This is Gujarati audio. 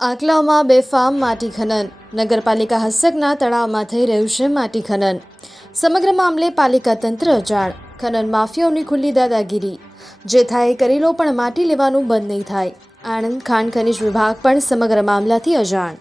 આંકલાવમાં બેફામ માટી ખનન. નગરપાલિકા હસ્તકના તળાવમાં થઈ રહ્યું છે માટી ખનન. સમગ્ર મામલે પાલિકા તંત્ર અજાણ. ખનન માફિયાઓની ખુલ્લી દાદાગીરી. જે થાય એ કરી લો, પણ માટી લેવાનું બંધ નહીં થાય. આણંદ ખાણ ખનીજ વિભાગ પણ સમગ્ર મામલાથી અજાણ.